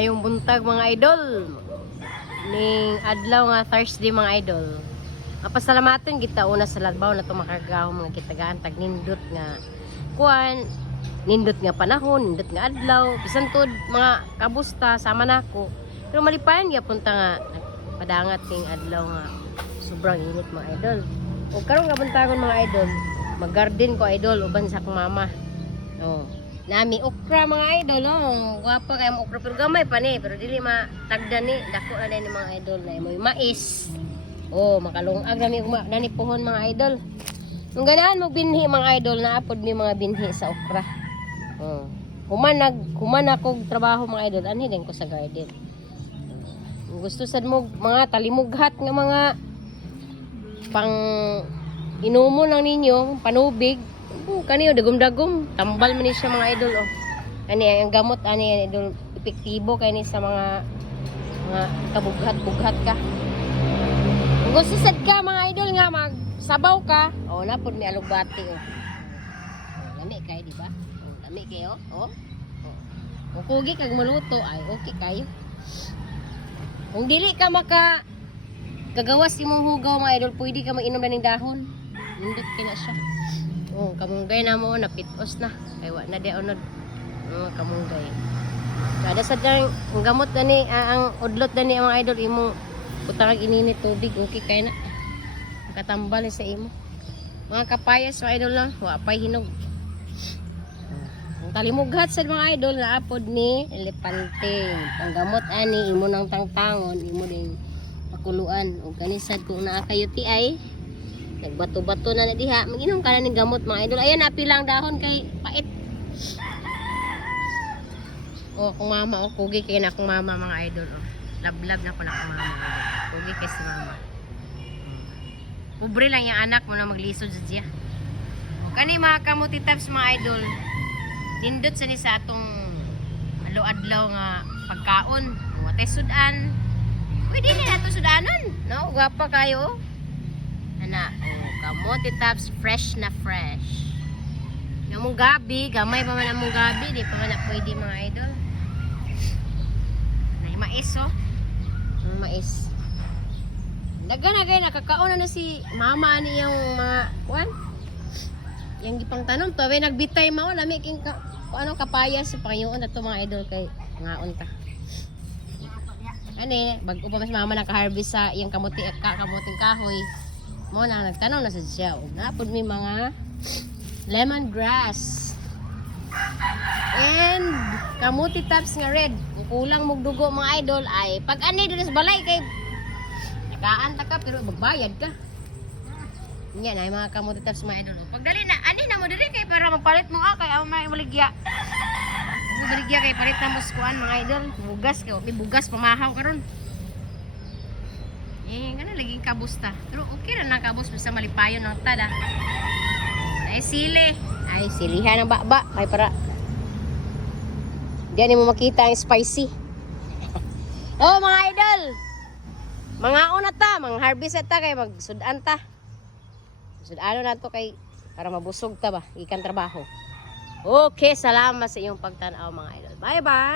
Mayong buntag mga idol. Ning adlaw nga Thursday mga idol. Pasalamatan kita una sa ladbaw na tumakagaw mga kitagaan tag nindot nga kuan, nindot nga panahon, nindot nga adlaw, bisan tud mga kabusta sama nako. Pero malipayan gyapon ta nga padangat ning adlaw nga sobrang init mga idol. O karon nga buntagon mga idol, mag-garden ko idol uban sa akong mama. Oh. Nami okra mga idol, oh. Guwapa kay mo okra pero gamay pa ni, pero dili matagdan ni, dako na ni mga idol na imoy mais. Oh, makalungag na ni puhon mga idol. Nung ganahan mo binhi mga idol na apod mi mga binhi sa okra. Oh. Human ako trabaho mga idol, anhi din ko sa garden. Gusto sad mo mga talimughat nga mga pang inumo lang ninyo, panubig. Kaniyo dagom-dagom, tambal man ni siya mga idol oh. Kani ang gamot ani idol epektibo kay ni sa mga kabughat-bughat ka. Kung gusto sad ka mga idol nga magsabaw ka, oh napod mi alugbati oh. Lami kay di ba? Oh, lami kayo oh. Kung kugi kag maluto ay okay kayo. Kung dili ka kagawas imong hugaw mga idol, pwede ka mag-inom na ng dahon. Nindot kina siya. Oh, kamunggay na mo napitos na. Kay wa na di unod. Kamunggay. Kada sa dang gamot na ni ang udlot na ni mga idol imong butang ininit tubig okay kay na. Katambal sa imo. Mga kapayas mga idol lang, wa pay hinog. Ang talimughat sa mga idol na apod ni elepante. Ang gamot ani imo nang tangtangon, imo din pakuluan o kanisad kung naa kayo ti ay nagbato-bato na diha, mag-inom ka na ng gamot mga idol. Ayan, napilang dahon kay pait. O, kung mama, o, kugi kay na akong mama mga idol. O, lab-lab na ko na akong mama. Kugi kay si mama. Pobre lang yung anak mo na maglisod sa siya. O, kani mga kamuti tabs mga idol. Nindot sa ni sa atong alo-adlaw nga pagkaon. O, ate sudan. Pwede na ito sudanon. No, gwapa kayo. Ana, kamote tabs fresh na fresh. Yung gabi, gamay pa man ang mong gabi, di pa man na pwede mga idol. Nay mais oh. Mais. Daga na kay nakakaon na si mama ni yung mga kuan. Yang gipang tanom to, way nagbitay mao lami king ano kapayas sa pangyuon ato mga idol kay ngaon ta. Ani, bag-o pa mas mama naka-harvest sa iyang kamuting kahoy. Mo na nagtanaw na sa siya og napod mi mga lemongrass and kamuti tops nga red. Kung kulang mog dugo mga idol ay pag ani dito sa balay kay nagaan ta ka pero magbayad ka. Nya na mga kamuti tops mga idol. Pag dali na ani na mo diri kay para mapalit mo kay may maligya. Maligya kay palit na mo kuan mga idol. Bugas kay bugas pamahaw karon. Gana laging kabusta. Pero okay na nakabus basta malipayon ng tada. Ay sili. Ay silihan ng baba. Ay para diyan mo makita ang spicy. Oh mga idol. Mga una ta, mga harvest ta kay magsudan ta. Sudano na to kay para mabusog ta ba ikan trabaho. Okay, salamat sa iyong pagtanaw mga idol. Bye bye.